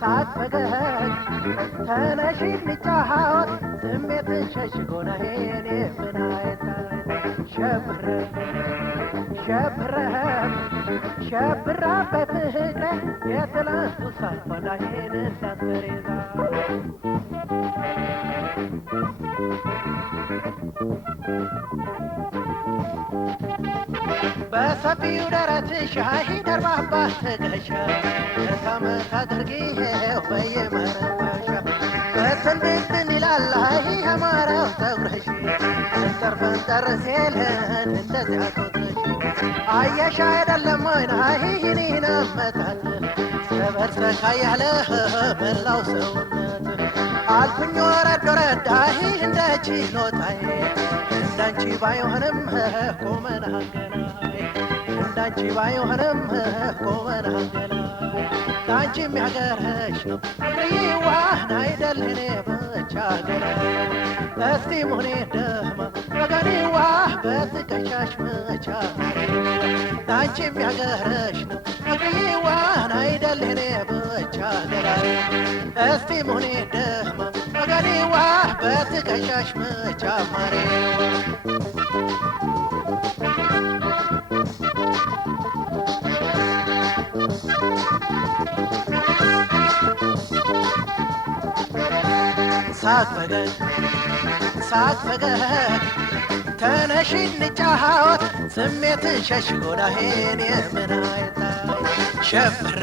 ሳቅ ፈገግ ተነሺ እንጫወት ስሜትን ሸሽጎና ሄኔ ምን አይታይ ሸብራ በፍቅሬ የትላንቱ ሳልፎና ሄን እንዳትሬዛ በሰፊው ደረትሽ ሻሂ ደርባባ ትገሻ ተመት አድርጊው በየመረበሻ በትንድቅን ይላል ያማረው ፀጉርሽ ፍንጠር ፈንጠር ሲልን እንደዚያ ቁጥርሽ አየሽ አይደለም ወይና ይህንን አመታት ሰበርሰካ ያለ መላው ሰውነት አልኩኝ ወረድ ወረድ እንደ ችሎታዬ እንዳንቺ ባይሆንም ቆመና ገናዬ እንዳንቺ ባይሆንም ቆመና ገናዬ ላንቺ የሚያገረሽ ነው ይዋህን አይደል እኔ ብቻ ገናዬ እስቲ ሙኔ ደማ ወገኔዋ በትከሻሽ መቻ ላንቺ የሚያገረሽ ነው ይዋህን አይደል እኔ ብቻ ገናዬ እስቲ ሙኔ ደማ ወገኔዋ በትከሻሽ መቻ ማሬዋ ሳቅ ፈገግ ተነሺ እንጫወት ስሜትን ሸሽጎና ሄኔ ምን አይታይ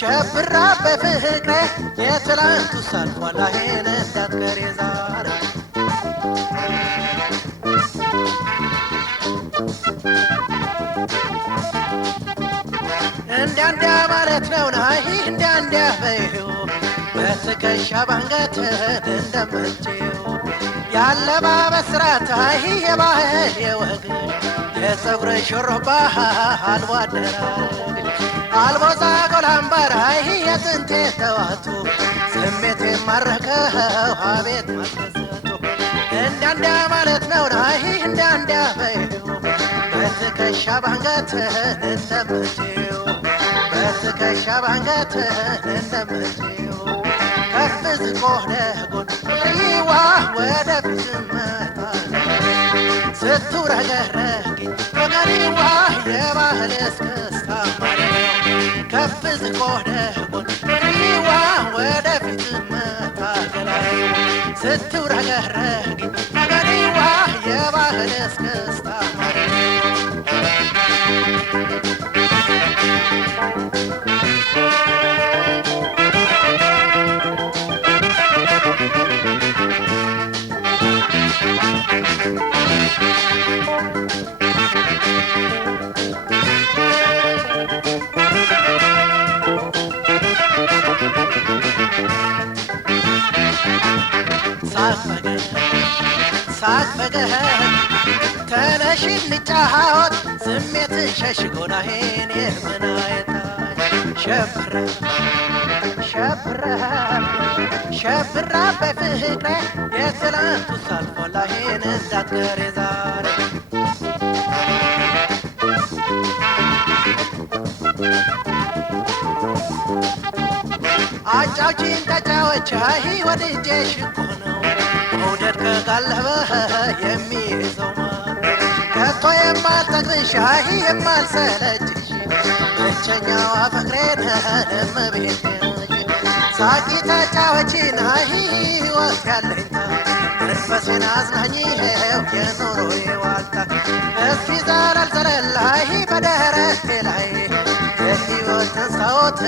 ሸብራ በፍቅሬ የትላንቱ ሳልፏላ ሄን እንዳትቀሪ ዛሬ እንዲያ ማለት ነው ናይ እንዲያ በይው በትከሻ ባንገት እንደምትይው ያለባበስ ስርዓት የባህል የወግሽ የፀጉርሽ ሹሩባ አልቦ አደራረግሽ አልቦ ዛጎል አምባር የጥንቴ ተዋቱ ስሜት የማረከው አቤት ማስደሰቱ እንዲያ ማለት ነው ናይ እንዲያ በይው በትከሻ ባንገት እንደምትይው በትከሻ ባንገት እንደምትይው ከፍ ዝቅ ወደ ጎን ይዋ ወደፊት መታ ስትውረገረጊ ወገኔዋ የባህል እስክስታ ከፍ ዝቅ ወደ ጎን ይዋ ወደፊት መታ ገላይ ስትውረገረጊ ወገኔዋ የባህል እስክስታ ሳቅ ፈገግ ተነሺ እንጫወት ስሜትን ሸሽጎና ሄኔ ምን አይታይ ሸብራ በፍቅሬ የትላንቱ ሳልፎላ ሄን እንዳትቀሪ ዛሬ አጫውቺኝ ተጫወች ወድጄሽ እኮ ነው መውደድ ከጋለበ የሚይዘው ከቶ የማልጠግብሽ የማልሰለችሽ ብቸኛዋ ፍቅሬን እመቤቴ ሳቂ ተጫወቺን ሕይወት ያለኝታ መንፈሴን አዝናኝው የኑሮዬ ዋልታ እስኪ ዘለል በደረቴ ላይ የሕይወት መስታወት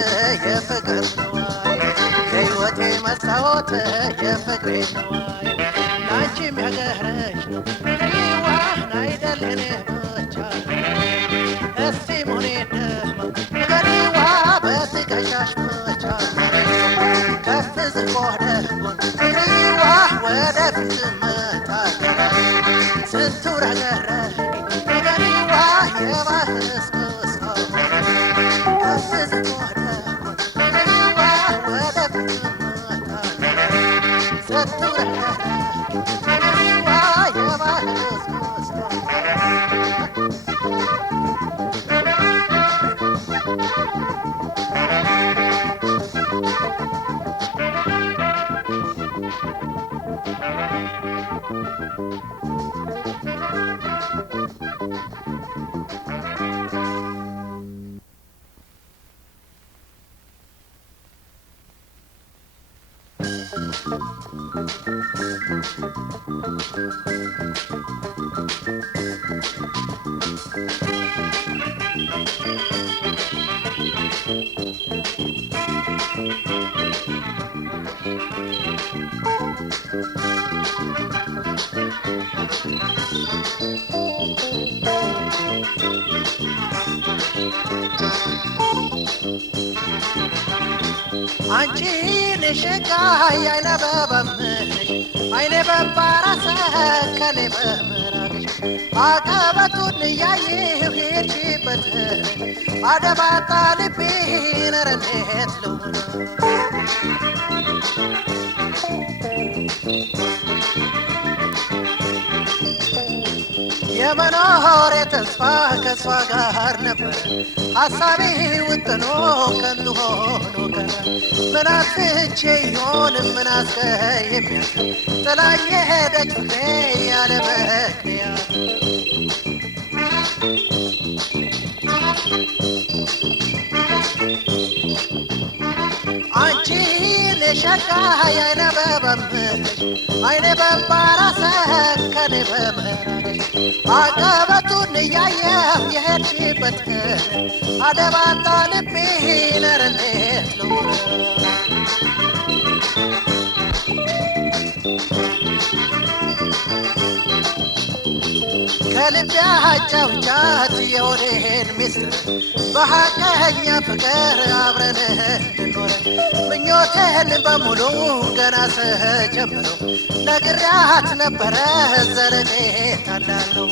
የፍቅር ነዋይ የሕይወቴ መስታወት የፍቅሬ ነዋይ ላንቺ የሚያገረሽ ነው ይዋህን አይደል እኔ ብቻ እስቲ ሙኔ ደማ ገኔዋ በትከሻሽ መቻ ከፍ ዝቅ ወደ ብትመታ ስትውረገረግ ነገሪዋ የባህስክስ ከፍ ስትወደ ነገሪዋ ወደ ብትመታ ስትውረገረግ ነገሪዋ የባህስክስ አንቺ ነሽጋ አይነ በበምሽ አይኔ በባራሰ ከኔ በምራቅሽ አቀበቱን እያየሁ ሄድሽበት አደባጣ ልቤን ኧረ እንዴት ልሁን የመኖር ተስፋ ከሷ ጋር ነበር ሐሳቤ ውጥኖ ከንቱ ሆኖ ቀረ ምን አጥፍቼ ይሆን ምን አስቀይሜያት ጥላኝ ሄደች ፍቅሬ ያለ ምክንያት አንቺ ነሽጋ አይነ በበምሽ አይኔ በባራሰ ከኔ በምራቅሽ አቀበቱን እያየሁ የሄድሽበት አደባጣ ልቤን ኧረ እንዴት ልሁን ከልቤ አጫውቻት የሆዴን ሚስጥር በሐቀኛ ፍቅር አብረን እንድንኖር ምኞቴን በሙሉ ገና ስጀምረው ነግሬያት ነበረ ዘለቄታ እንዳለው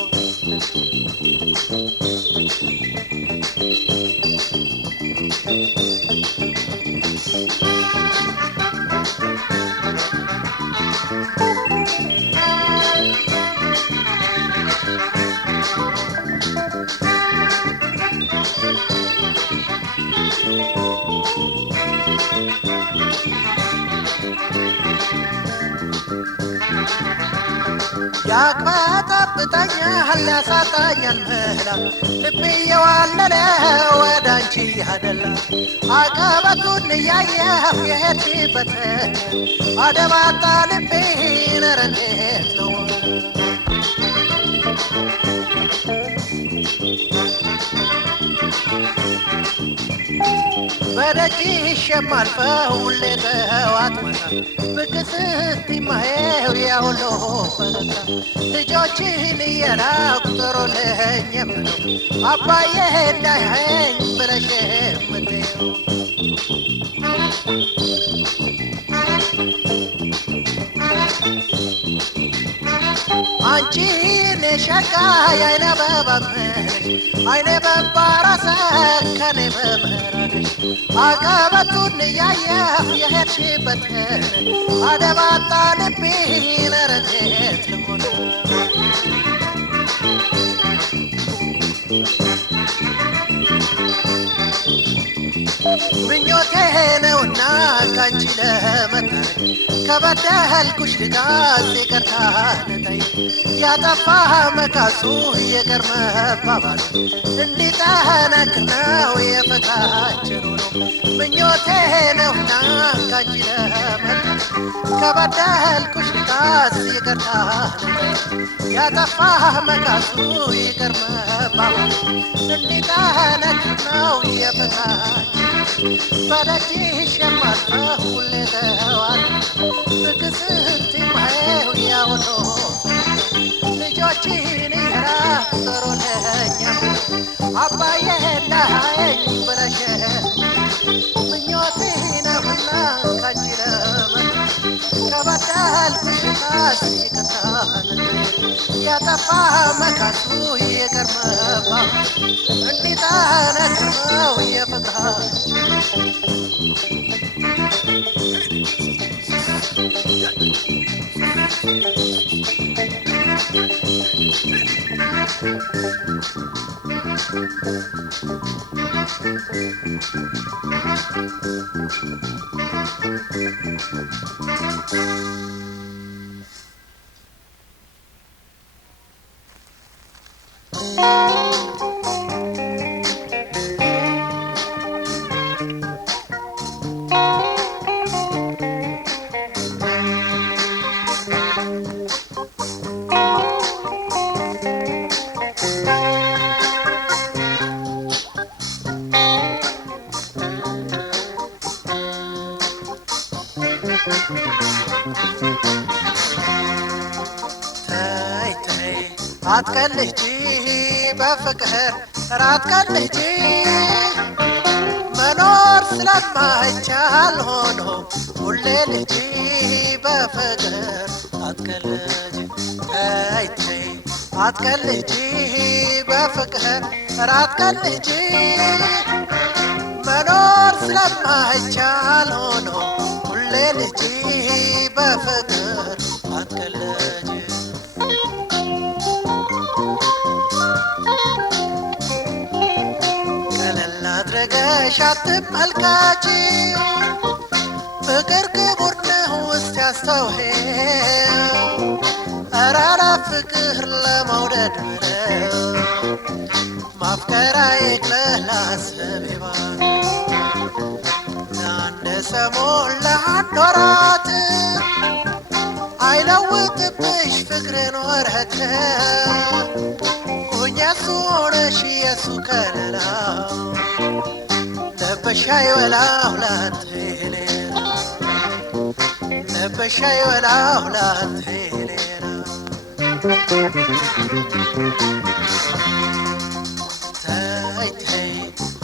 ያቅበጠብጠኛል ያሳጣኛል መላ ልቤ የዋለለ ወደ አንቺ ያደላ አቀበቱን እያየሁ የሄድሽበት አደባጣ ልቤን ኧረ እንዴት ልሁን በደጅሽ የማልፈው ሁሌ ጠዋት ማታ ብቅ ስትይ ማየው ያሁሉ ፈገግታ ልጆችህን እየላኩ ጥሩልኝ የምለው አባዬ እንዳያየኝ ብለሽ የምትይው አንቺ ነሽጋ አይነ በበምሽ አይኔ በባራሰ ከኔ በምራቅሽ አቀበቱን እያየሁ የሄድሽበት አደባጣ ልቤን ኧረ እንዴት ልሁን ምኞቴ ነውና ካንቺ ለመታረቅ ከበደልኩሽ ልጋት ይቅርታ ልጠይቅ ያጠፋ መካሱ ይቅር መባባሉ እንዲጠነክር ነው የፍቅራችን ውሎ ምኞቴ ነውና ካንቺ ለመታረቅ ከበደልኩሽ ልጋት ይቅርታ ልጠይቅ ያጠፋ መካሱ ይቅር መባባሉ እንዲጠነክር ነው የፍቅራችን በደጅሽ የማልፈው ሁሌ ጠዋት ብቅ ስትይ ማየው ያሁሉ ልጆችህን እየላኩ ጥሩልኝ አባዬ እንዳያየኝ ብለሽ ምኞቴ ነውና ካንቺ ለመታረቅ ከበደልኩሽ ዋስ ይቅርታል ያጠፋ መካሱ የገርመባ እንዲጠነክረው የፍቅር ተይ ተይ አትቀልጂ በፍቅር አትቀልጂ መኖር ስለማይቻል ሆኖ ሁሌ ልጂ በፍቅር አትቀልጂ ተይ ተይ አትቀልጂ በፍቅር አትቀልጂ መኖር ስለማይቻል ሆኖ ሁሌ ልጂ በፍቅር አትቀልጂ ቀለል አድርገሽ አትመልከቺ ፍቅር ክቡር ነው ውስጥ ያስተውሄው ኧረ ፍቅር ለመውደድ ብለው ማፍቀር አይቅለል አስቢባ ለአንድ ሰሞን ለአንድ ወራት አይለውጥብሽ ፍቅርን ወረት ሁኝ የሱ ሆነሽ የሱ ከለላ ልብሽ አይወላው ላትሌላ ልብሽ አይወላው ላትሌላ ተይ ተይ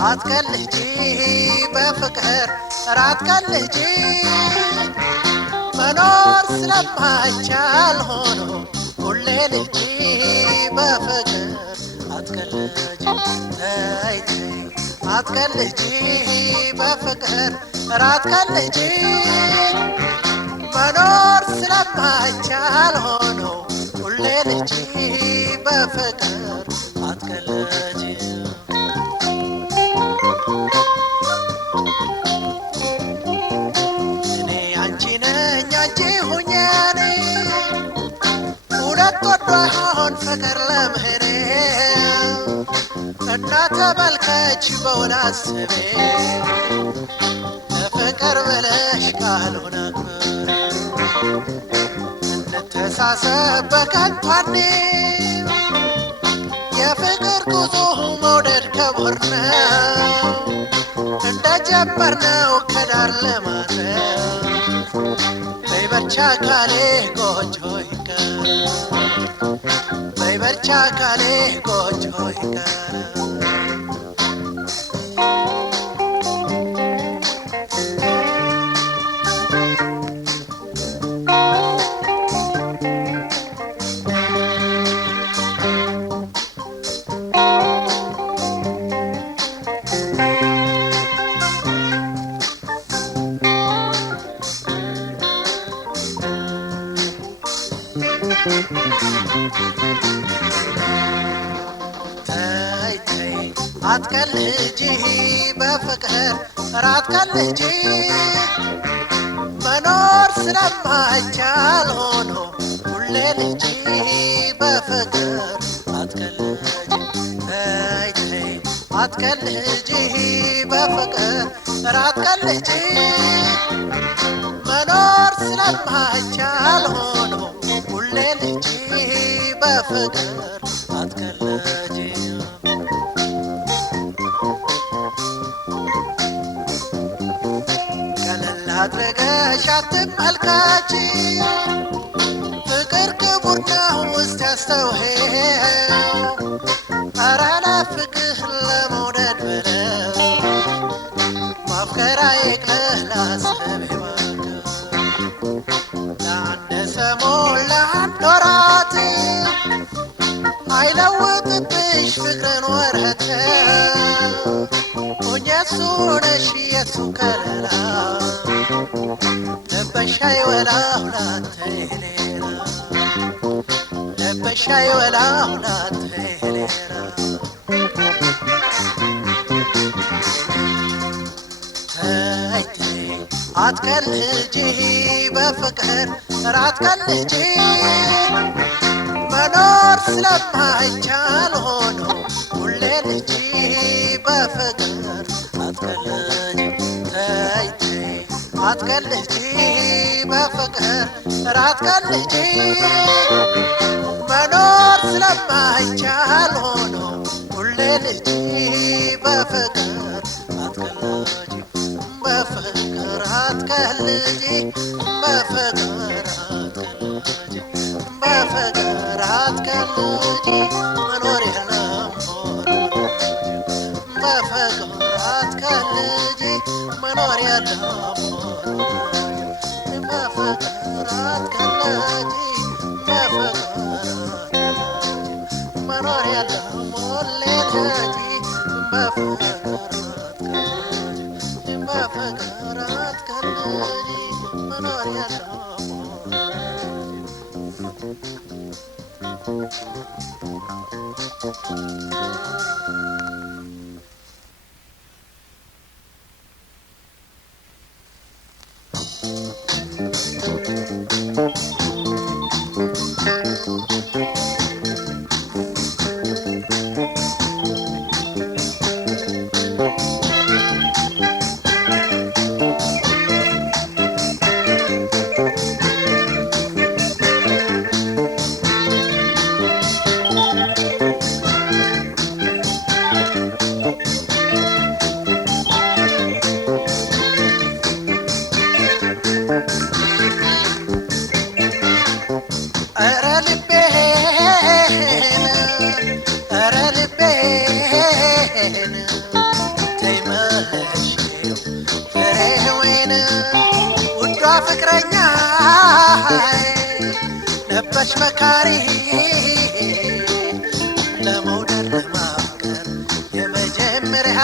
አትቀልጂ በፍቅር አትቀልጂ መኖር ስለማይቻል ሆኖ ሁሌ ልጂ በፍቅር አትቀልጂ ተይ ተይ አትቀልጂ በፍቅር አትቀልጂ መኖር ስለማይቻል ሆኖ ሁሌ ልጂ በፍቅር አትቀልጂ እኔ አንቺ ነኝ አንቺ ሁኜ እኔ ሁለት ወዶ አሁን ፍቅር ለምህሬ እና ተመልከች በውል አስቤ ለፍቅር ብለሽ ቃሉን አክብሬ እንተሳሰብ በከንቱ የፍቅር ጉዞ መውደድ ክቡር ነው እንደጀመርነው ከዳር ለማድረስ በይበርቻ ካሌ ጎጆ ይቀር በይበርቻ ካሌ ጎጆ ይቀር ተይ ተይ አትቀልጂ በፍቅር አትቀልጂ መኖር ስለማይቻል ሆኖ ሁሌ ልጂ በፍቅር አትቀልጂ ተይ ተይ አትቀልጂ በፍቅር አትቀልጂ መኖር ስለማይቻል ሆኖ ሁሌ ልጂ በፍቅር አትቀልጂ ቀለል አድርገሽ አትመልከቺ ፍቅር ክቡር ነው ውስጥ ያስተውሄው ኧረ ለፍቅር ለመውደድ ብለው ማፍቀር አይቅለል አስቤ ለአንድ ሰሞን ልብሽ ፍቅርን ወረተ ሆኜሱ ነሽ የሱ ከለላ ለበሻይ ወላውላተ ሌላ ለበሻይ ወላውላተ ሌላ አትቀልጂ በፍቅር አትቀልጂ መኖር ስለማይቻል ሆኖ ሁሌ ልጂ በፍቅር አትቀልጂ ተይ ተይ አትቀልጂ በፍቅር አትቀልጂ መኖር ስለማይቻል ሆኖ ሁሌ ልጂ በፍቅር አትቀልጂ በፍቅር አትቀልጂ በፍቅር አትቀልጂ በፍቅር አትቀልጂ መኖር የለም በፍቅር አትቀልጂ መኖር የለም በፍቅር አትቀልጂ በፍቅር መኖር የለም ወለጂ በፍቅር በፍቅር አትቀልጂ መኖር የለም ፍቅረኛ ነበሽ መካሪ ለመውደድ ለማፍቀር የመጀመሪያ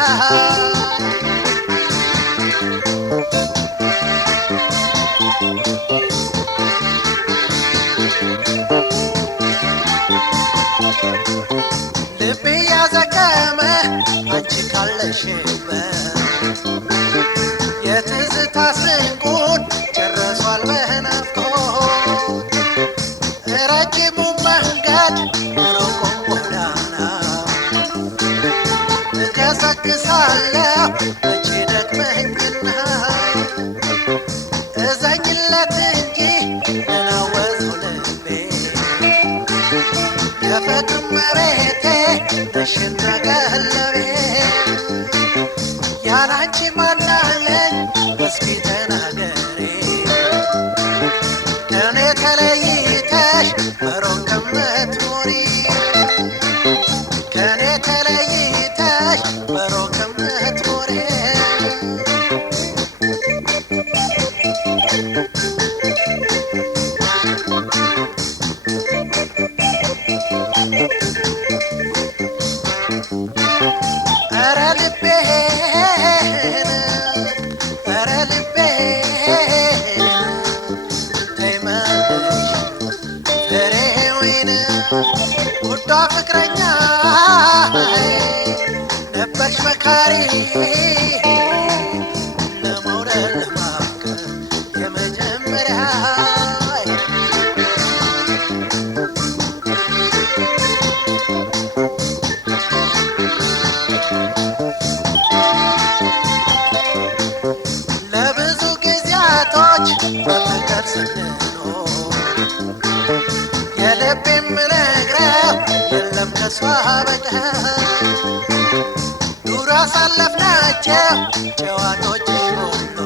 ልቤ ያዘገመ አንቺ ካለሽበት የትዝታ ስንቁን ጨርሷል በናፍቆት ረጅሙ መንገድ ሩቁም ጎዳና እገሰግሳለሁ መቼ ደክመኝና እዘኝለት እንጂ ለናወዘው ልቤ የፍቅር መሬቴ ነሽና ቀለቤ ያላንቺ ማናለኝ እስኪ ተናገሪ ከኔ ተለይተሽ በሩቅ ከምትኖሪ ከኔ ተለይተሽ በሩቅ ከምትኖሪ ኧረ ልቤን ኧረ ልቤን ተይመሽ ፍሬውን ውዷ ፍቅረኛ ነበርሽ መካሪ ለመውደድ ለማፍቀር የመጀመሪያ ለብዙ ጊዜያቶች በፍቅር ስንኖር የልቤ የምነግረው የለም ከሷ በቀር ዱር አሳለፍናቸው ጨዋታዎችሽ ሁሉ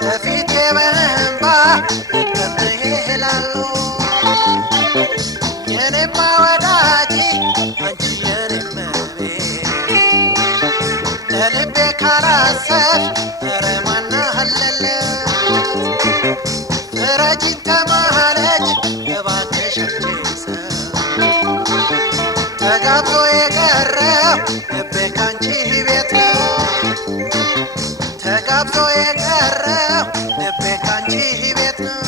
በፊቴ በእንባ ይቀር ይላሉ የኔማ ወዳጅ አንቺ የኔ እመቤት ለልቤ ካላሰብሽ ኧረ ማን አለለት ፍረጂኝ ተማለች እባክሽ አንቺ ሰው ቀረው ልቤ ካንቺ ቤት ነው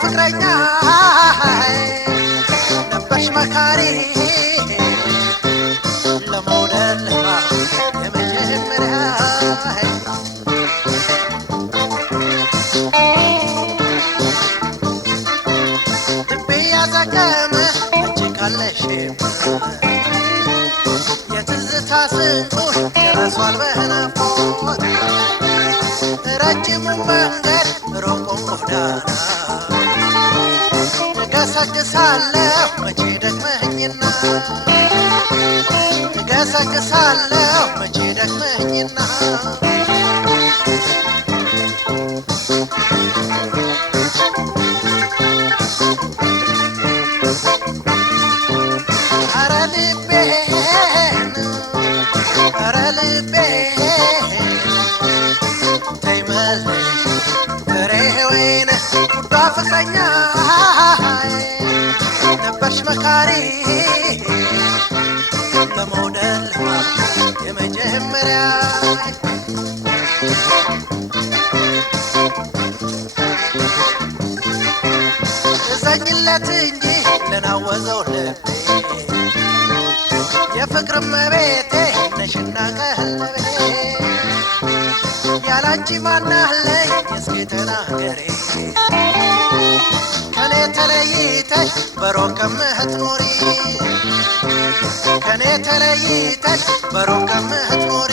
ፍቅረኛ ነበርሽ መካሪ ለመውደድ የመጀመሪያ ልቤ ያዘገመ አንቺ ካለሽ የትዝታ ስንቁን ጨርሷል በናፍቆት ረጅሙ መንገድ ሩቁም ጎዳና እገሰግሳለሁ መቼ ደክመኝና እገሰግሳለሁ መቼ ደክመኝና ኧረ ልቤን ኧረ ልቤን ተይ መልሽ ፍሬ ወይን ውዷ ፍቅረኛ ነበርሽ መካሪ ለመውደድ የመጀመሪያ እዘኝለት እንጂ ለናወዘው ልቤ የፍቅር እመቤቴ ነሽና ቀለቤ ያላንቺ ማናለኝ እስኪ ተናገሬ ከኔ ተለይተሽ በሩቅ ከምትኖሪ ከኔ ተለይተሽ በሩቅ ከምትኖሪ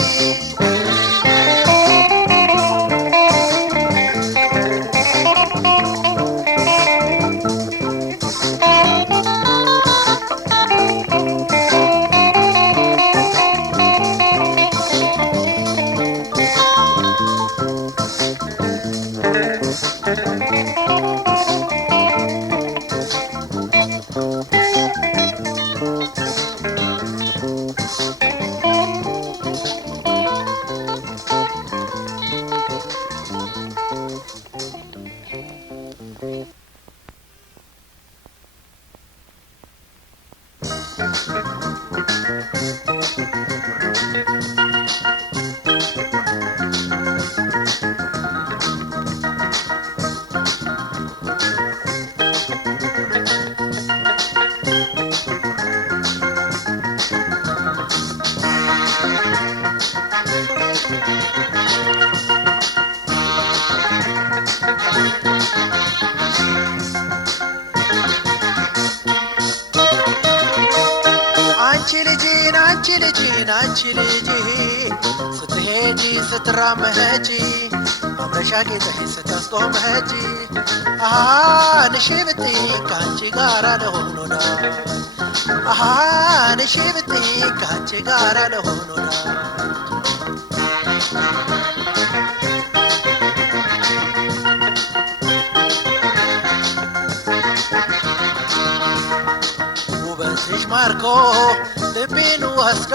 አንቺ ልጅ ስትሄጂ ስትራመጂ አብረሻ ጌጠሽ ስታስቆመጂ ንሽ ብትይ ካንቺ ጋር ለሆኖና ንሽ ብትይ ካንቺ ጋር ለሆኖና ውበትሽ ማርኮ ልቤን ወስዶ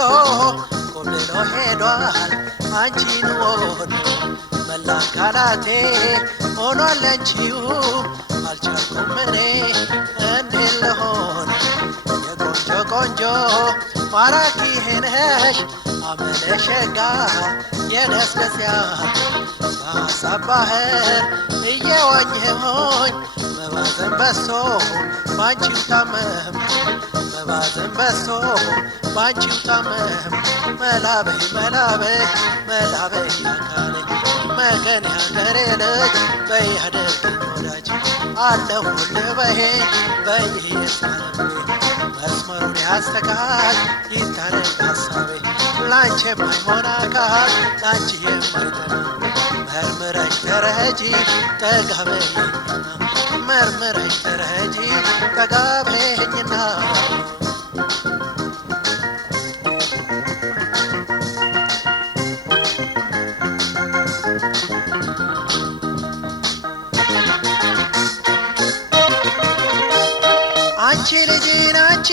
ኮብልሎ ሄዷል አንቺን ወዶ መላ አካላቴ ሆኗል አንቺው አልቻልኩም እኔ እንዴት ልሆን የቆንጆ ቆንጆ ማራኪ ነሽ አመለሸጋ የደስደስ ያህል በሀሳብ ባህር እየዋኘሁኝ መባዘን በሶ ባንቺው ታመም መባዘን በሶ ባንቺው ታመም መላበይ መላበይ መላበይ አካሌ መገን ያገሬ ልጅ በይ አደርገኝ ወዳጅ አለሁልህ በይ በይ የሳለቤ መስመሩን ያስተካል ይታረቅ ሀሳቤ ላንቺ የማይሆን አካል ላንቺ የማይጠና መርምረሽ ተረጂ ጠጋ በይኝና መርምረሽ ተረጂ ጠጋ በይኝና አንቺ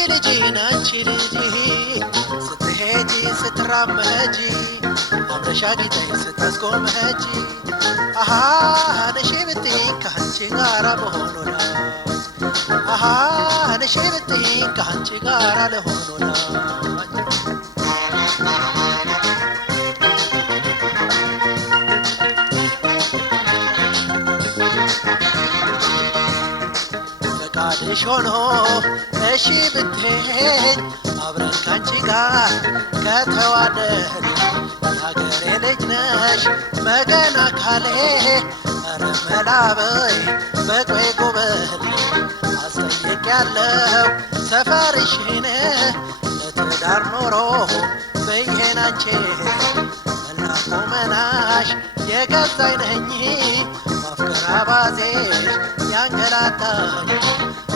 ልጅ ስትሄጂ ስትራመጂ አብረሻ ጊዜኝ ስታስቆመጂ አሃ ነሽ ብትይ ከአንቺ ጋራ በሆኖላ አሃ ነሽ ብትይ ከአንቺ ጋራ ለሆኖላ ፈቃድሽ ሆኖ እሺ ብትሄድ አብረን ካንቺ ጋር ከተዋደድ የሀገሬ ልጅ ነሽ መገን አካሌ ኧረ መላ በይ በቆይ ጎበል አስጠይቄያለሁ ሰፈርሽን ለትዳር ኖሮ ብዬን አንቺ መላ ቁመናሽ የገዛኝ ነኝ ማፍቀር አባዜሽ ያንገላታኝ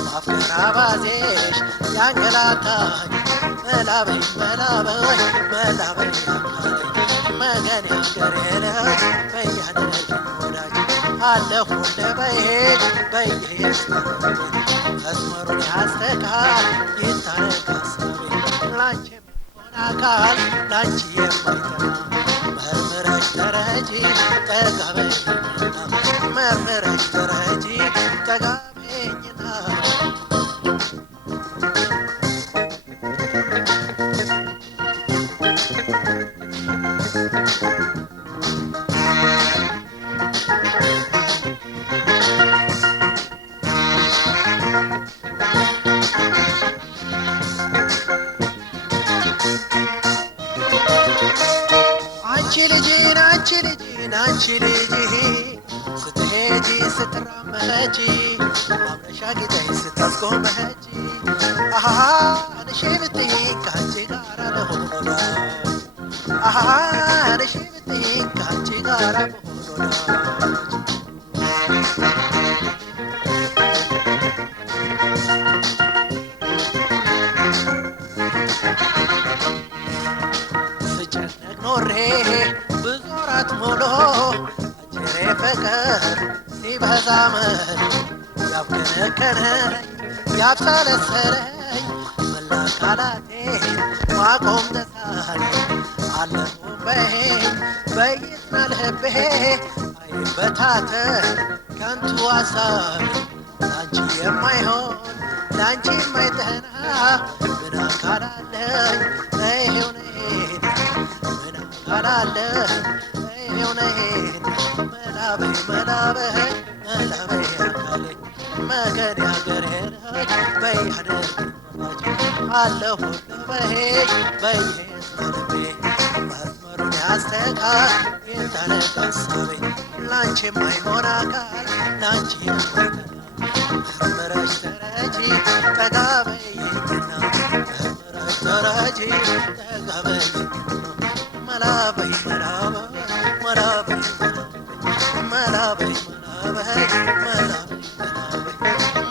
ማፍቀር አባዜሽ ያንገላታኝ መላበይ መላበይ መላበይ ያካለኝ መገን ያገሬ ልጅ በያደረግ ወዳጅ አለሁ ለበይሄድ በየየስመረቤ መስመሩን ያስተካል ይታረቅ ሀሳቤ ላንቺ የሚሆን አካል ላንቺ የማይተና መርምረሽ ተረጂ ጠጋበኝና መርምረሽ ተረጂ ጠጋበኝና አንቺ ልጅ ስትሄጂ ስትራመጂ አብረሻ ጊዜኝ ስታስቆመጂ አሃ ነሽ ብትይ ከአንቺ ጋራ ለሆኖላ አሃ ነሽ ብትይ ከአንቺ ጋራ በሆኖላ ስጨነቅ ኖሬ ብዙ ወራት ሙሉ አጀሬ ፍቅር ሲበዛ መል ያብከነከነኝ ያብሰለሰለኝ መላ አካላቴ ማቆም ተሳነኝ አለፉ በይኝ በይጽና ልቤ አይበታተን ከንቱ ሀሳብ ላንቺ የማይሆን ላንቺ የማይጠና ምን አካል አለኝ ይሄው ነሄድ ምን አካል አለኝ ይሄው ነሄድ መላበይ መላበይ መላበይ አካለኝ መገድ ያገሬ ልጅ በያደርግ ወዳጅ አለሁ በሄድ በየስመርቤ መስመሩን ያስተካል ይታረቅ ሀሳቤ ላንቺ የማይሆን አካል ላንቺ የማይጠና መርምረሽ ተረጂ ጠጋበይኝና መርምረሽ ተረጂ ጠጋበይኝና መላበይ መላበይ መላበይ መላበይ መላበይ መላበይ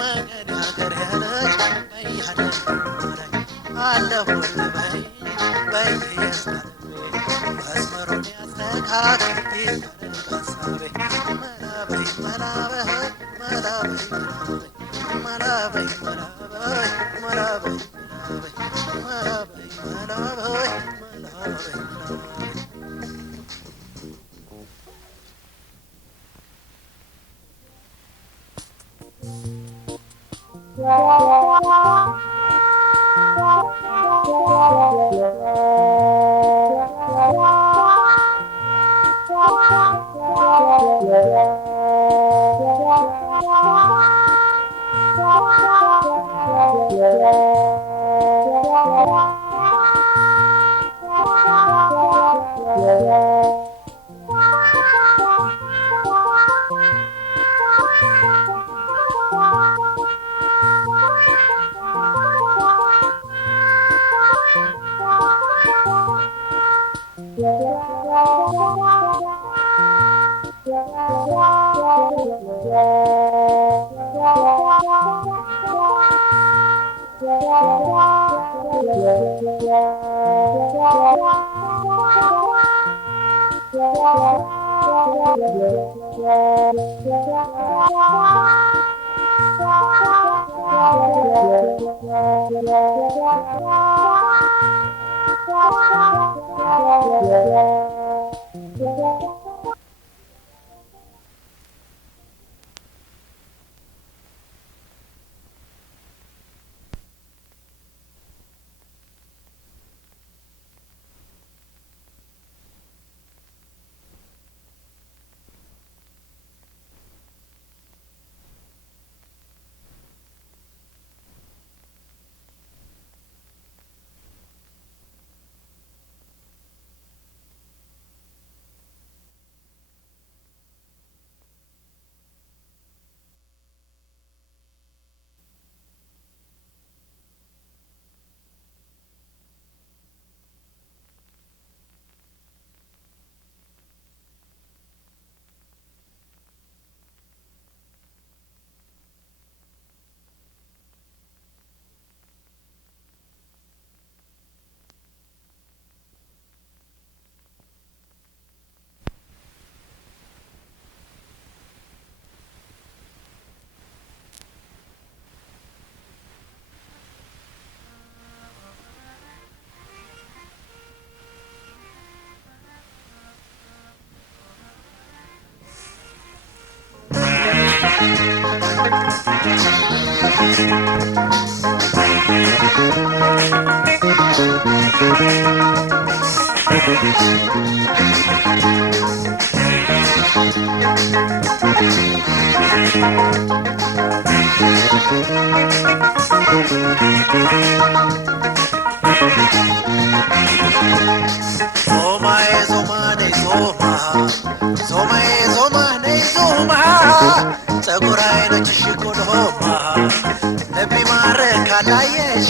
መገድ ያገሬ ልጅ በያደርግ ወዳጅ አለሁ በይ በየስመርቤ መስመሩን ያስተካል ይታረቅ ሀሳቤ መላበይ መላበይ መላበይ መላበይ መላበይ መላበይ መላበይ መላበይ መላበይ ፀጉር አይኖችሽ ቁልሆማ ልብ ይማርካል አየሽ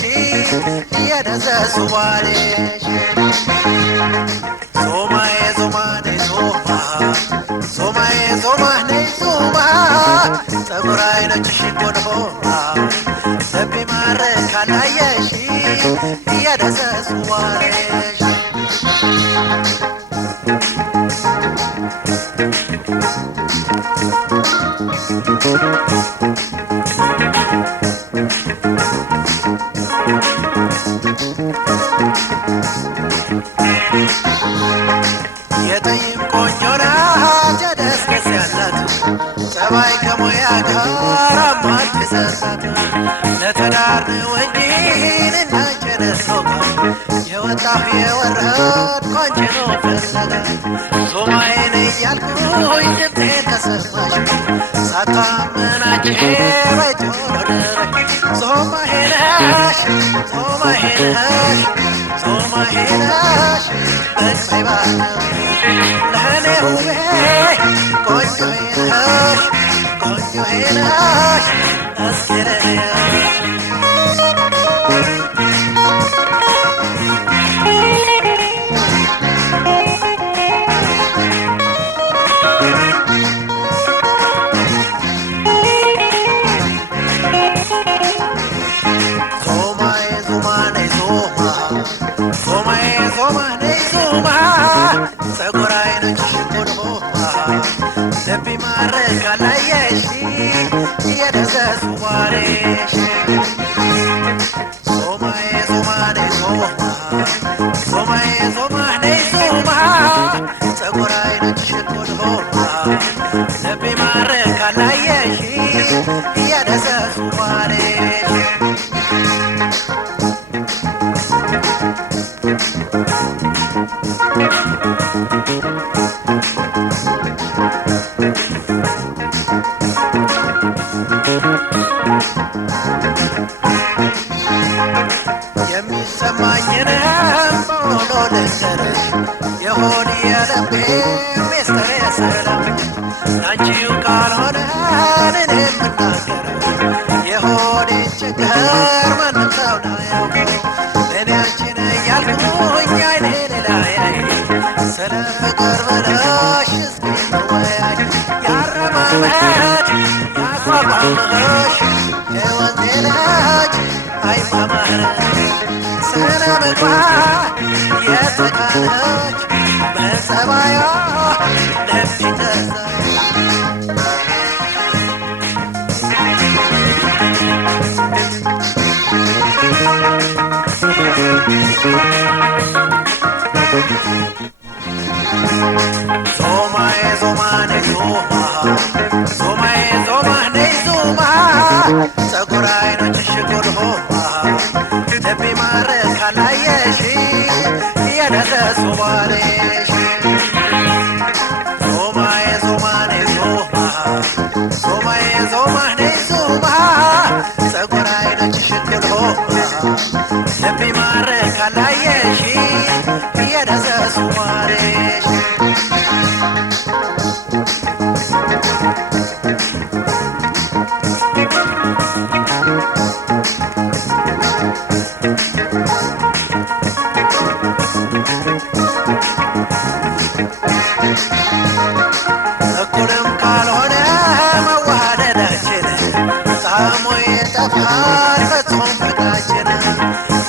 የደዘዙ ባልሽ ዞማዬ ዞማ ነይ ዞማ ዞማዬ ዞማ ነይ ዞማ ፀጉር አይኖችሽ ቁልሆማ ልብ ይማርካል አየሽ የደዘዙ ባልሽ የጠይም ቆንጆ ናት ደስደስ ያላት ጸባይ ከሙያ ጋር አማትሰሳት ለትዳር ነው እንጂ እንዳንቺ ነሰው የወጣሁ የወረድኩ አንቺ ነው ፍለጋ ዞማዬን እያልኩኝ ድምፄን ከሰማሽ ሳታመናጭ በጆሮ ድረሽ ዞማዬ ነሽ ዞማዬ ነሽ ዞማዬ ነሽ በቅቤ ባለው ለእኔ ውቤ ቆንጆዬ ነሽ ቆንጆዬ ነሽ እስኪ ልየው ፀጉር አይኖችሽ ቁልሆማ ልብ ይማርካል አየሽ የደዘዙ ባልሽ ዞማዬ ዞማ ነይ ዞማ ዞማዬ ዞማ ነይ ዞማ ፀጉር አይኖችሽ ቁልሆማ ልብ ይማርካል አየሽ የደዘዙ ባልሽ የሚሰማኝንም በሆኖ ልንገርሽ የሆድ የልቤ ሚስጥር የሰላም ላንቺው ካልሆነ እኔ የምናገረው የሆዴን ችግር ማንም ሰው ላያውቀው እኔ አንቺን እያልኩኝ አይኔ ሌላ ያይ ስለ ፍቅር ብለሽ እስኪ እንወያይ ያረማመድ ያቋቋምሽ የወንዜ ልጅ አይማማረን ስነ ምግባር የተካነች በጸባያ ልብ ይገዛል ሶማሌሽ ሶማዬ ሶማኔ ሶማዬ ሶማኔ ሶማ ፀጉር አይኖችሽ እኩል ልብ ይማርካል አየሽ የደሰ ሶማሌሽ እኩልም ካልሆነ መዋደዳችን ጣዕሙ ይጠፋል ፍጹም ፍቅራችን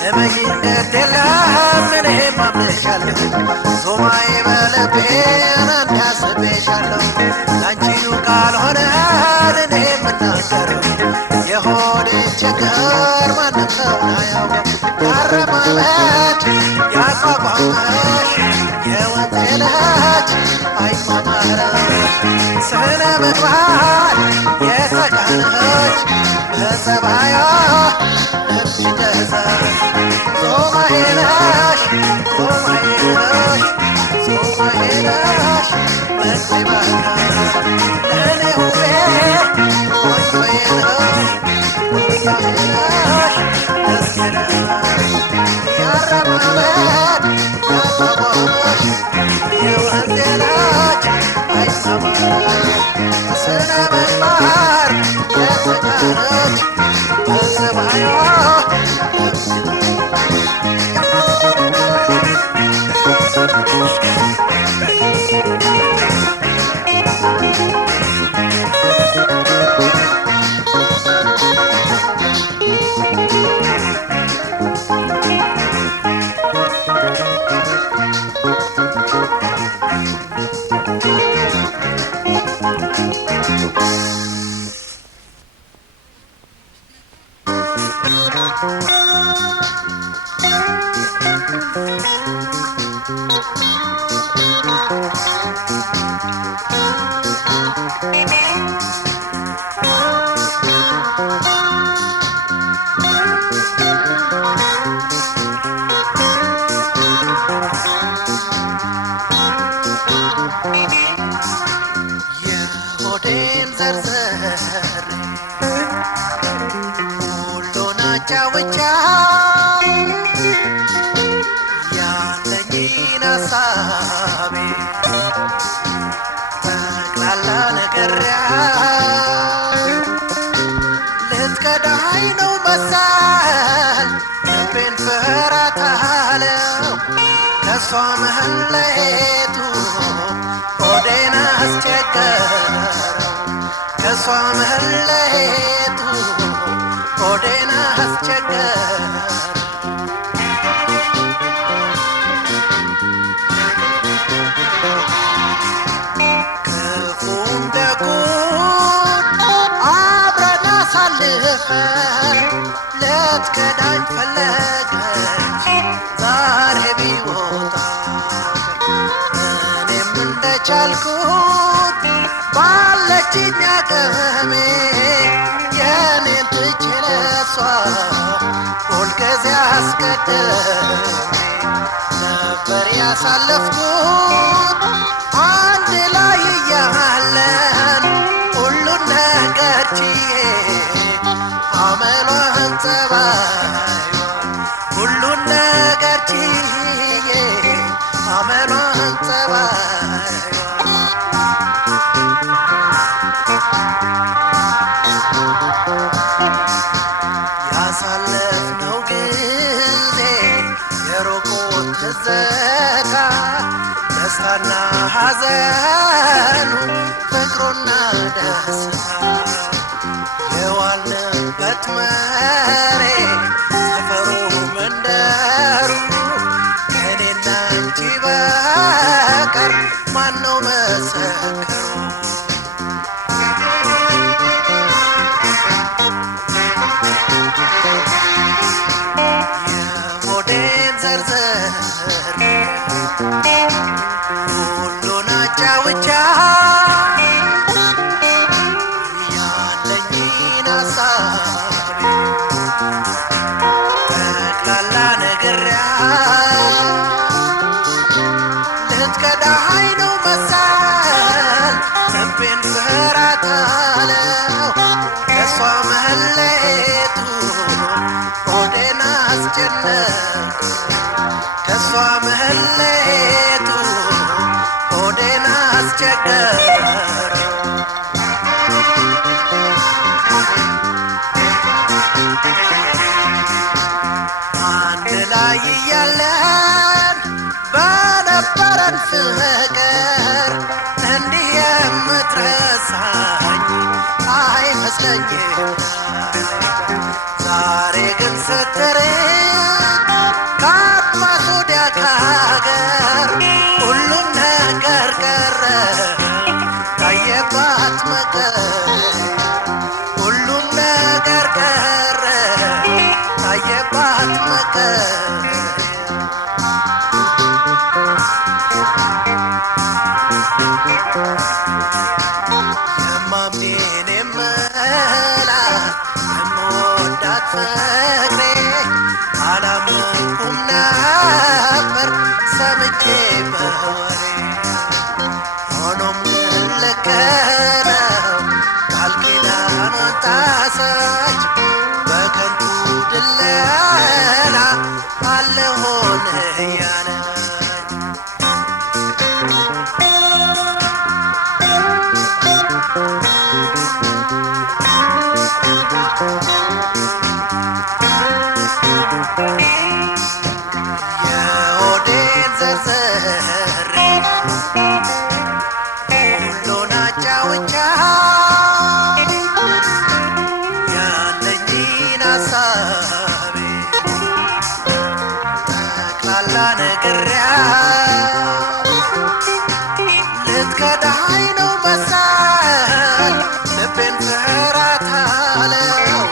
እመኚኝ ግድ የለም እኔም አምንሻለሁ ሶማዬ በልቤ አንድ አስቤሻለሁ ላንቺው ካልሆነ እኔ የምናገረው የሆዴን ችግር ማንም ሰው አያውቅም ያረማመድ ያቋቋመሽ የወንዜ ልጅ አይማማረም ስነ ምግባር የተካነች በጸባዩ ልብ ይገዛል ሶማዬ ነሽ ሶማዬ ነሽ ሶማዬ ነሽ ልብ ይባርካል ለእኔ ውቤ ቆንጆዬ ነሽ ቆንጆዬ ነሽ ደስ ይላል ያረማመድ ያቋቋመሽ የወንዜ ልጅ አይማማረም ስነ ምግባር የተካነች በጸባዩ የሆዴን ዘርዘር ሁሉን አጫውቻ ያለኝን ሀሳቤ ጠቅላላ ነግሬያ ልትከዳኝ ነው መሰል ልቤን ፍራት አለው ከሷ መለየቱ ሆዴን አስቸገረው ከሷ መለየቱ ሆዴን አስቸገረው ክፉም ደጉን አብረን አሳልፈን ልትከዳኝ ፈለገች ዛሬ ቢወጣ እኔም እንደቻልኩት ባለችኝ አቅሜ የኔን ትቼ ለሷ ሁልጊዜ አስቀድሜ ነበር ያሳለፍኩት አንድ ላይ እያለን ሁሉን ነገር ችዬ አመሏን ጸባዩን ሁሉን ነገር ችዬ አመሏን ጸባዩን ያሳለፍነው ጊዜ የሩቁ ትዝታ ደስታና ሐዘኑ ፍቅሩና ደስታ የዋልንበት መሬት ሰፈሩ መንደሩ ከእኔና አንቺ በቀር ማነው መሰከሩ የሆዴን ዘርዘር ሁሉን አጫውቻ ያለኝን ሀሳቤ ቀረ አንድ ላይ እያለን በነበረን ፍቅር እንዲህ የምትረሳኝ አይመስለኝም ዛሬ ግን ስትርቅ ከአድማስ ወዲያ ከአገር ሁሉም ነገር ቀረ ታየባት መቀር ሁሉም ነገር ቀረ ታየባት መቀር የማሜን የምላት የምወዳት ፍቅሬ አላመንኩም ነበር ሰምቼ በወሬ ሆኖም ግን ልክ ነው ቃል ኪዳኗን ጣሰች በከንቱ ድለላ አለሆን እያለች የሆዴን ዘርዝሬ ሁሉን አጫውቻት ያለኝን ሀሳቤ ጠቅላላ ነግሬያት ልትከዳኝ ነው መሰል ልቤን ፍራት አለው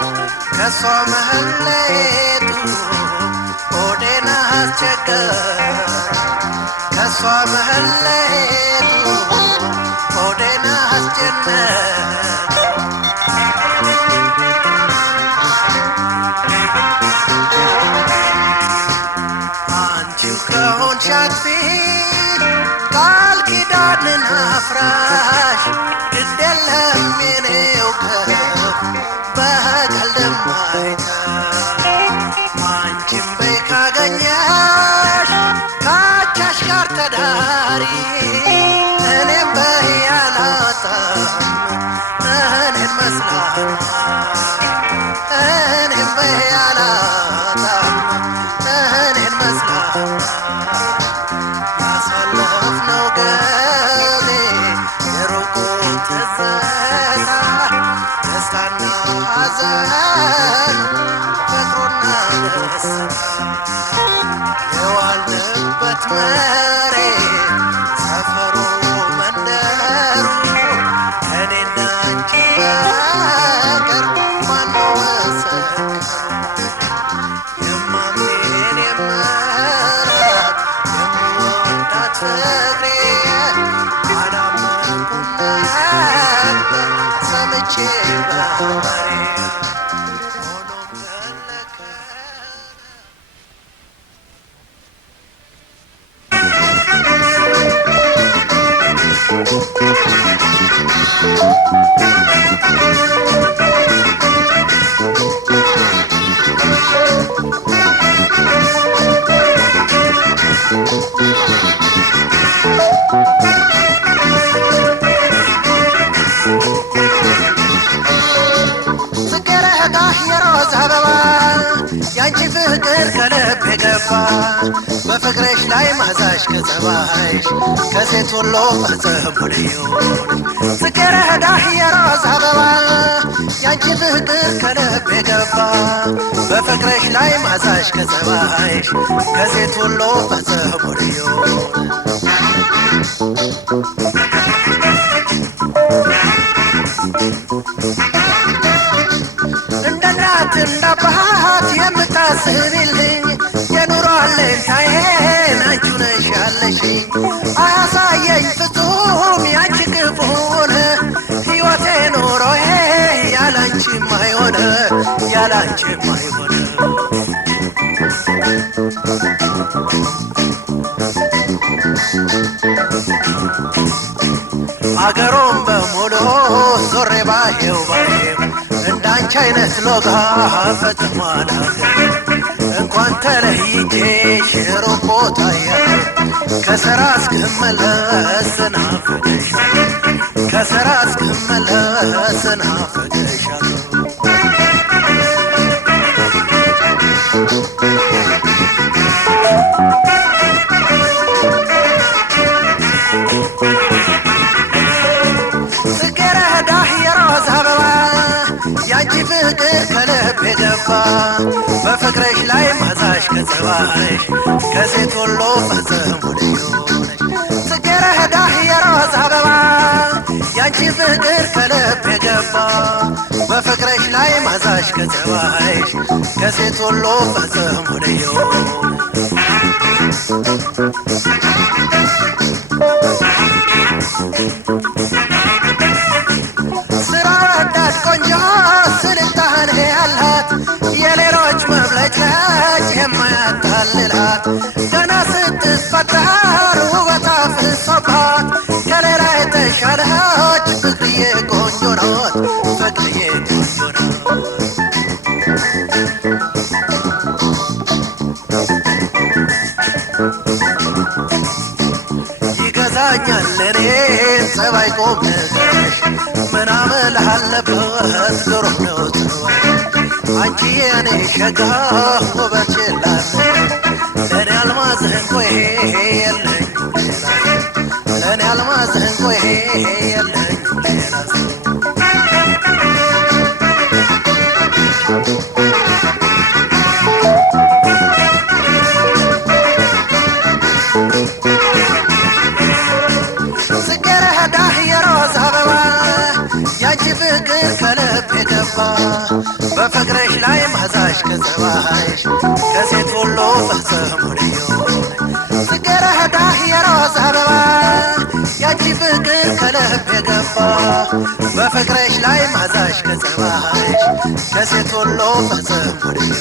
ከሷ መለየቱ ሆዴን አስቸገር ከሷ መለየቱ ሆዴን አስጨነቅ አንቺው ከሆንሽ አጥፊ ቃል ኪዳንን አፍራሽ ግድ የለም የኔው ከፍ በቀል ደማይተሽ አንቺም በይ ካገኘሽ ካቻሽ ጋር ተዳሪ እኔም በይ አላጣም እኔን መስላት እኔም በይ አላጣም እኔን መስላት ያሳለፍነው ጊዜ የሩቁ ትዝታ ደስታና ሐዘን ፍቅሩና ደስታ የዋልንበት መሬት ሰፈሩ መንደሩ እኔና አንቺ በቀር ማነው መሰከሩ የማሜን የምላት የምወዳት ፍቅሬ አላመንኩም ነበር ሰምቼ በወሬ ሆኖም ገለከ ጽጌረዳ የሮዝ አበባ ያንቺ ፍቅር ከልብ የገባ በፍቅርሽ ላይ ማዛሽ ከጸባይሽ ከሴት ሁሉ በጸቡልዩ ጽጌረዳ የሮዝ አበባ ያንቺ ፍቅር ከልብ የገባ በፍቅርሽ ላይ ማዛሽ ከጸባይሽ ከሴት ሁሉ በጸቡልዩ እንደ እናት እንደ አባት የምታስቢልኝ የኑሮ አለኝታዬን አንቺ ነሽ ያለሽኝ አያሳየኝ ፍጹም ያንቺ ክፉን ሕይወቴ ኑሮዬ ያላንቺም አይሆን ያላንቺም አይሆን አገሩን በሙሉ ዞሬ ባየው እንዳንቺ አይነት ሎጋ ፈጽሞ አላገኝም እንኳን ተለይቼሽ ሩቅ ቦታ ያለው ከስራ እስክመለስ ናፍቄሻለሁ ከስራ እስክመለስ ናፍቄሻለሁ ጽጌረዳ የሮዝ አበባ ያንቺ ፍቅር ከልቤ ገባ በፍቅርሽ ላይ ማዛሽ ከጸባይሽ ከሴት ሁሉ ፈጽሞ ልዩ ነሽ ጽጌረዳ የሮዝ አበባ ያንቺ ፍቅር ከልቤ ገባ በፍቅርሽ ላይ ማዛሽ ከጸባይሽ ከሴት ሁሉ ፈጽሞ ልዩ ስራ ወዳድ ቆንጆ ስልጣኔ ያላት የሌሎች መብለጭለጭ የማያታልላት ገና ስትፈጠር ውበት አፍሶባት ከሌላ የተሻለች ፍቅርዬ ቆንጆ ናት ፍቅርዬ ቆንጆ ናት ይገዛኛል እኔን ጸባይ ቁም ነገርሽ ምናምን አለበት ግሩም ነው ጸባይ አንቺ የኔ ሸጋ ውበት የላት ለእኔ አልማዝ እንቆይ የለኝ ለእኔ አልማዝ እንቆይ የለኝ ሌላ ሰው ጽጌረዳ የሮዝ አበባ ያንቺ ፍቅር ከልቤ ገባ በፍቅርሽ ላይ ማዛሽ ከጸባይሽ ከሴት ሁሉ ፈጽሞ ልዩ ጽጌረዳ የሮዝ አበባ ያንቺ ፍቅር ከልቤ ገባ በፍቅርሽ ላይ ማዛሽ ከጸባይሽ ከሴት ሁሉ ፈጽሞ ልዩ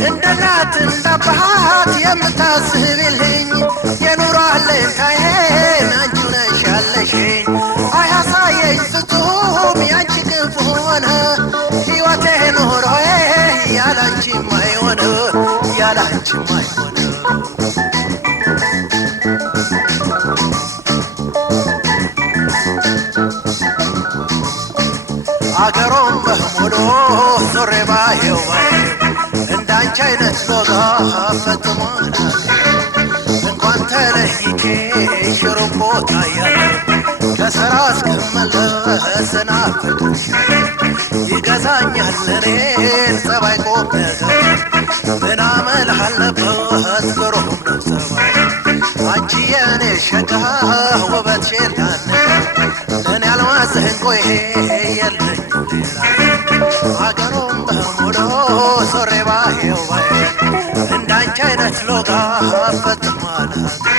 እንደ እናት እንደ አባት የምታስቢልኝ የኑሮ አለኝታዬን አንቺ ነሽ ያለሽኝ አያሳየኝ ፍጹም ያንቺ ክፉ ሆነ ሕይወቴ ኑሮዬ ያላንቺም አይሆን ያላንቺም አይሆን አገሮም በሙሉ ዞሬ ባየው እንዳንቺ አይነት ሎጋ ፈጽሞ እንኳን ተለይቼ ሽሩብ ቦታ ያለው ከስራ እስክመለስ ናፍቄሻለሁ ይገዛኛል እኔን ጸባይ ቁም ነገር ምን አመል አለበት ግሩም ነው ጸባይ አንቺ የኔ ሸጋ ውበት የላት ለእኔ አልማዝ እንቆይ የለኝ ሌላ አገሩም በሙሉ ዞሬ ባየው እንዳንቺ አይነት ሎጋ ፈጽሞ አላገኝም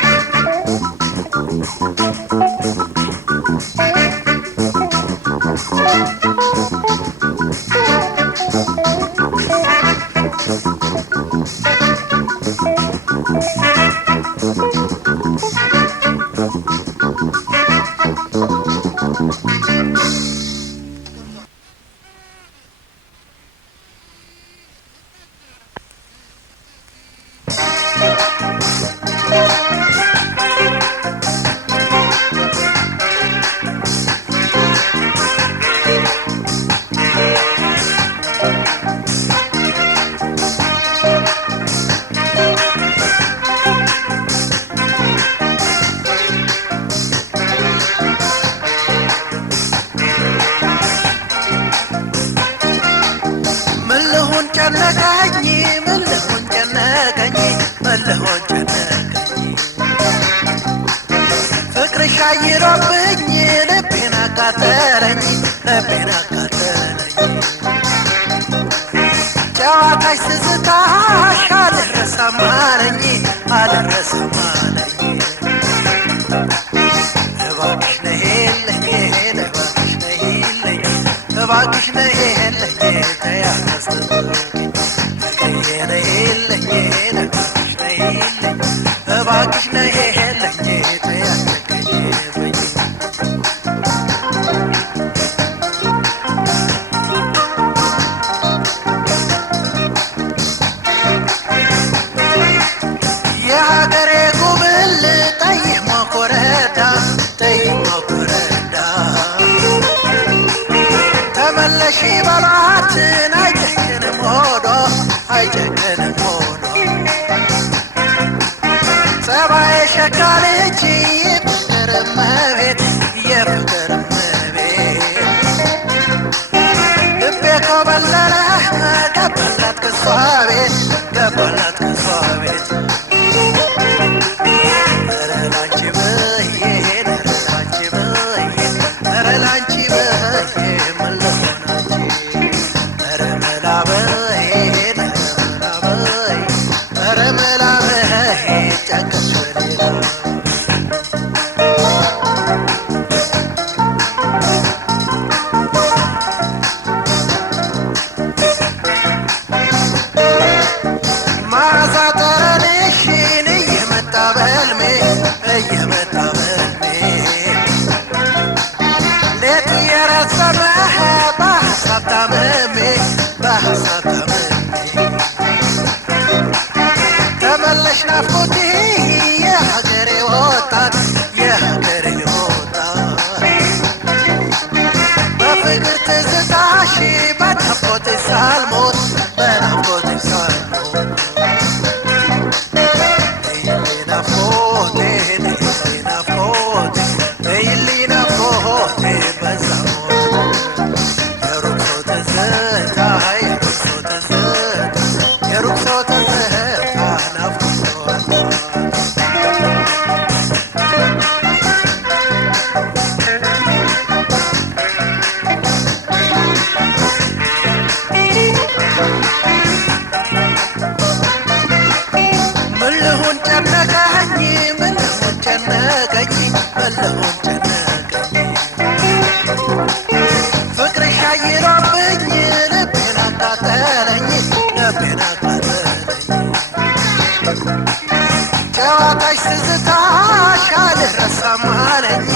ጨነቀኝ ምን ልሁን ጨነቀኝ ምን ልሁን ጨነቀኝ ፍቅርሽ አይሮብኝ ልቤን አቃጠለኝ ልቤን አቃጠለኝ ጨዋታሽ ትዝታሽ አልረሳም አለኝ አልረሳም አለኝ እባክሽ ነይልኝ እባክሽ ነይልኝ እባክሽ ነይልኝ ተያስተውኝ እባክሽ ነይልኝ ተያስተውኝ ልጅ የፍቅር እመቤት የፍቅር እመቤት ልቤ ኮበለለ ገባላት ከሷ ቤት ገባላት ከሷ ቤት ኧረ ላንቺ ብዬ ኧረ ላንቺ ብዬ ኧረ ላንቺ ብዬ ምን ልሆን አንቺ ኧረ መላ በይ ኧረ መላ በይ ጨከሽ በሌላ ማዛ ጠረንሽን እየመጣ በልሜ እየመጣ በልሜ ሌቱ የረዘመ በሀሳብ ታምሜ በሀሳብ ታምሜ ተመለሽ ናፍቆቴ የሀገሬ ወጣት የሀገሬ ወጣት በፍቅር ትዝታሽ በናፍቆቴ ሳልሞት በናፍቆቴ ሳልሞት ፍቅርሽ አይሎብኝ ልቤን አቃጠለኝ ልቤን አቃጠለኝ ጨዋታሽ ትዝታሽ አልረሳም አለኝ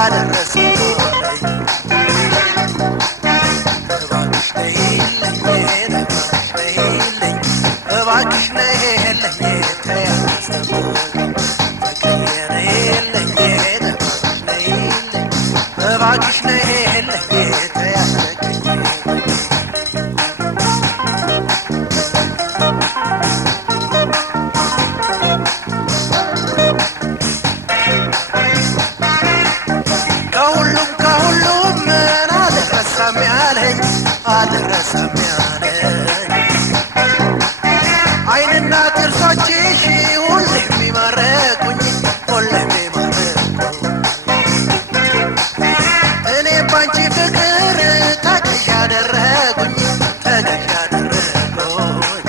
አልረሳም አለኝ እባክሽ ነይልኝ እባክሽ ነይልኝ ተይ አታስጠብቂኝ ፍቅርዬ ነይልኝ እባክሽ ነይልኝ ተይ አትዘግይኝ ከሁሉም ምን አልረሳም ያለኝ አልረሳም ያለኝ ዓይንና ጥርሶችሽ ሁሌም የሚማርኩኝ ሁሌም የሚማርኩኝ እኔ ባንቺ ፍቅር ተገዥ አደረጉኝ ተገዥ አደረጉኝ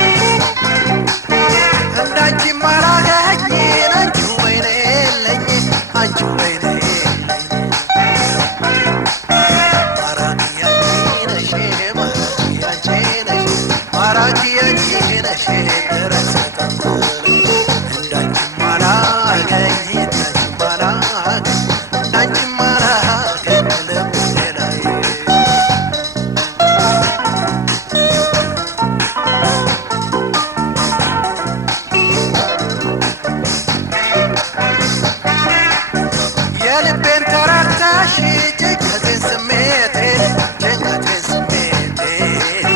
እንዳንቺም አላገኝ አንቺው ወይኔ የለኝ አንቺው ወይኔ ማራኪ አንቺ ነሽ ድረስ ተንኮል እንዳንቺም አላገኝ እንዳንቺም አላገኝ እንዳንቺም አላገኝ ልቤ ላይ የልቤን ተረድተሽ ጭንቀቴን ስሜቴን ጭንቀቴን ስሜቴን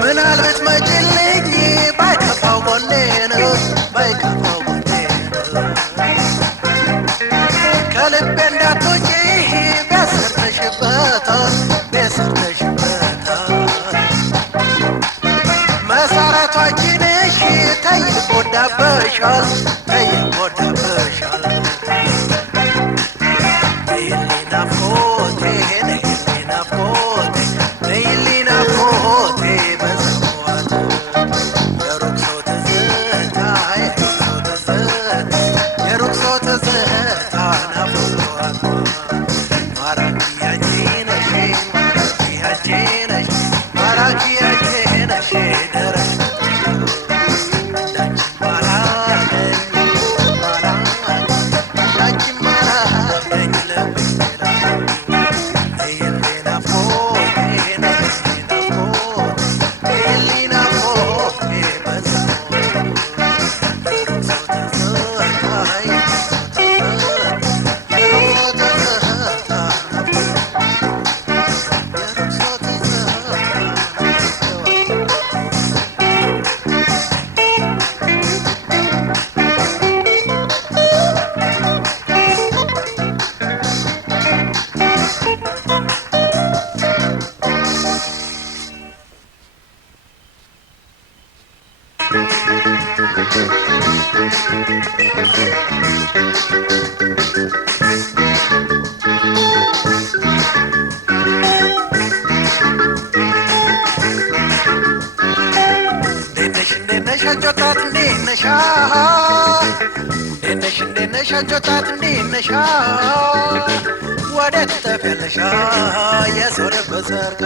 ምናልባት መጭልኝ ባይከፋው ጎኔ ነው ባይከፋው ጎኔ ነው ከልቤ እንዳትወጪ ቢያሰርተሽበታል ቢያሰርተሽበታል መሰረቷ አንቺ ነሽ ተይ ይጎዳብሻል ተይ ይጎዳብሻል ነይልኝ ናፍቆቴ ነይልኝ ናፍቆቴ ነይልኝ ናፍቆቴ በሰማዋት የሩቅ ሰው ትዝታ የሩቅ ሰው ትዝታ ናፍቆቷት ማራኪ አንቺ ነሽ ማራኪ አንቺ ነሽ ማራኪ አንቺ ነሽ ድረስ እንዳንቺም አላገኝ እንዳንቺም አላገኝ ልብሽ ነይልኝ ናፍቆቴ ነይልኝ ናፍቆቴ ነይልኝ ናፍቆቴ በሰማዋት የሩቅ ሰው ትዝታ የሩቅ ሰው ትዝታ ነሽ አንቺ ወጣት እንዴት ነሽ ወዴት ትጠፊያለሽ የሰው ልብ ሰርጋ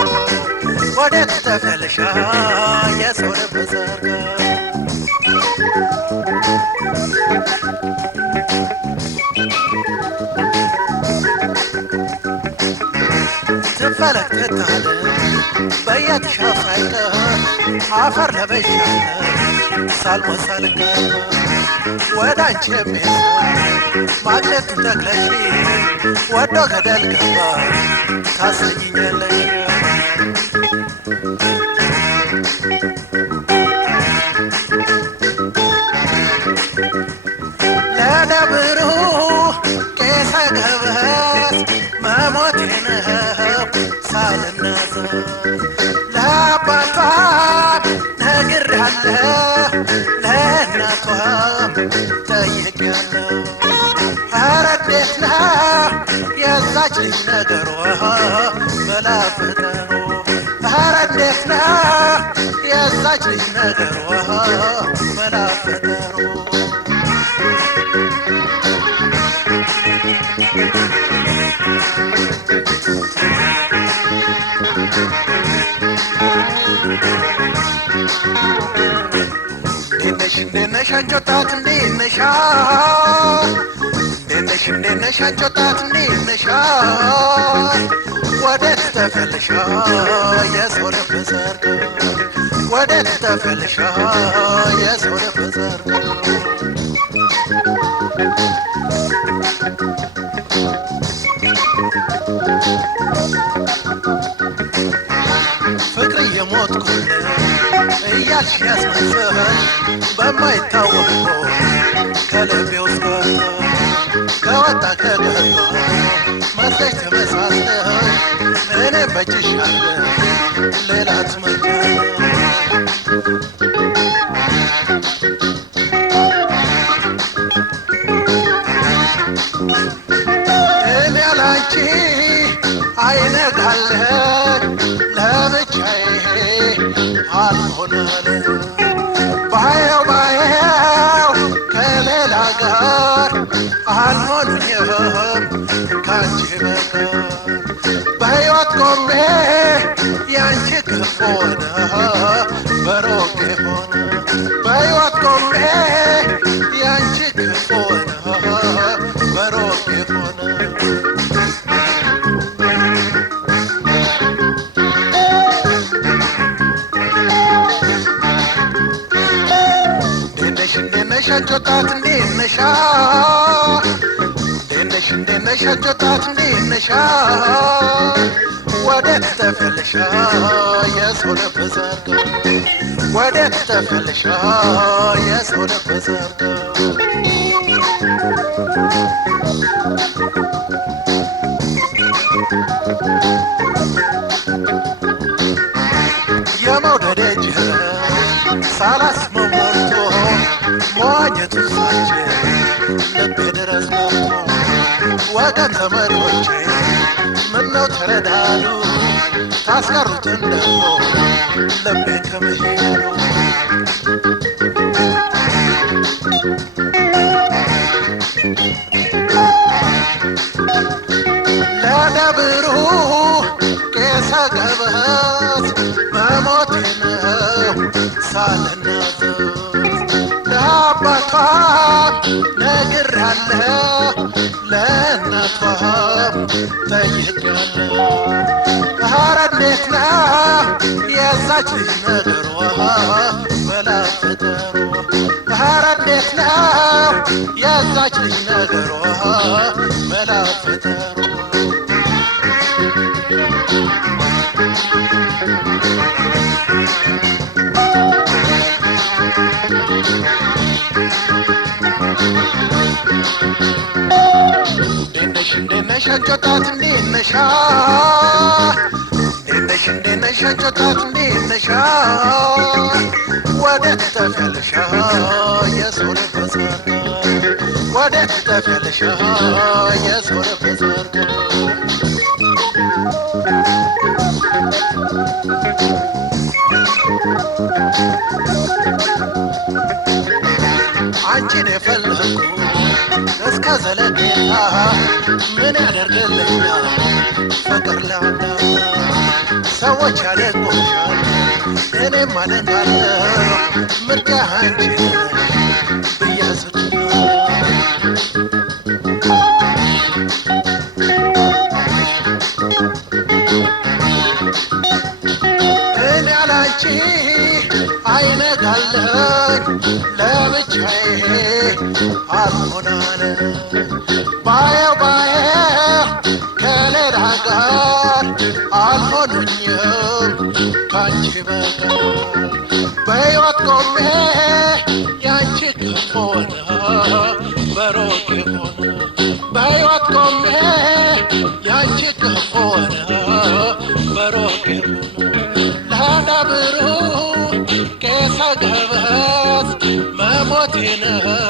ወዴት ትጠፊያለሽ የሰው ልብ ሰርጋ ትፈለግ ትታለ በየትሻፋይቀ አፈር ለበሻለ ሳልሞሳልቀ ወደ አንቺ የሚሄድ ማግኘት ተክለሽ ወዶ ገደል ገባ ታሰኝኛለሽ ለነብሩ ቄሰ ገበት መሞቴ ነው ሳልናዘዝ ለአባቷ ነግሬያለሁ ለእናቷም ጠይቄያለሁ ኧረ እንዴት ነው የዛች ልጅ ነገሯ መላፍተው ኧረ እንዴት ነው የዛች ልጅ ነገሯ መላፍተው እንዴት ነሽ አንቺ ወጣት እንዴት ነሽ እንዴት ነሽ አንቺ ወጣት እንዴት ነሽ ወዴት ትጠፊያለሽ የሰው ልብ ሰርጋ ወዴት ትጠፊያለሽ የሰው ልብ ሰርጋ ፍቅር እየሞትኩልህ እያልሽ ያስመሰለሽ በማይታወቅ ከልቤ ውስጥ ከወጣ ከገባ መስለሽ ተመሳስለሽ እኔም በእጅሻለሁ ሌላ ትመኛለሽ እኔ ያላንቺ አይነጋለኝ ለብቻዬ አልሆናለኝ ባየው ከሌላ ጋር አልሆንኝም ካንቺ በቀር በሕይወት ቆሜ ያንቺ ክፉ ሆነ በሮቄ ሆነ በሕይወት ቆሜ ያንቺ ክፉ ሆነ በሮቄ ሆነ እንዴት ነሽ አንቺ ወጣት እንዴት ነሽ እንዴት ነሽ አንቺ ወጣት እንዴት ነሽ ወዴት ትጠፊያለሽ የሰው ልብ ሰርጋ ወዴት ትጠፊያለሽ የሰው ልብ ሰርጋ የመውደዴ ጅረት ሳላስበው ሞልቶ መዋኘቱ ሳልችል ልቤ ድረስ ሞልቶ ወገን ዘመዶቼ ምነው ተረዳሉ ታስቀሩትን ደግሞ ልቤ ከመሄዱ ለነብሩ ቄሰ ገበት መሞቴ ነው ሳልናዘዝ ለአባቷ ነግሬያለሁ ለእናቷም ጠይቄያለሁ ኧረ እንዴት ነው የዛች ልጅ ነገሯ መላፍጠሩ ኧረ እንዴት ነው የዛች ልጅ ነገሯ መላፍጠሩ እንዴት ነሽ አንቺ ወጣት እንዴት ነሽ እንዴት ነሽ አንቺ ወጣት እንዴት ነሽ ወዴት ትጠፊያለሽ የሰው ልብ ሰርጋ ወዴት ትጠፊያለሽ የሰው ልብ ሰርጋ አንቺን የፈለኩ እስከ ከዘለቄታ ምን ያደርግልኛል ፍቅር ለአንዳንድ ሰዎች ያደንቁሻል እኔም አደንቃለሁ ምርጫ አንቺ ብዬ እኔ ያላንቺ አይነጋለኝ ለብቻዬ አልሆናለ ባየው ከሌላ ጋር አልሆኑኝም ካንቺ በቀር በሕይወት ቆሜ ያንቺ ክፉ ሆነ በሩቅ ሆነ በሕይወት ቆሜ ያንቺ ክፉ ሆነ በሩቅ ለነብሩ ቄሰ ገበዝ መሞቴ ነው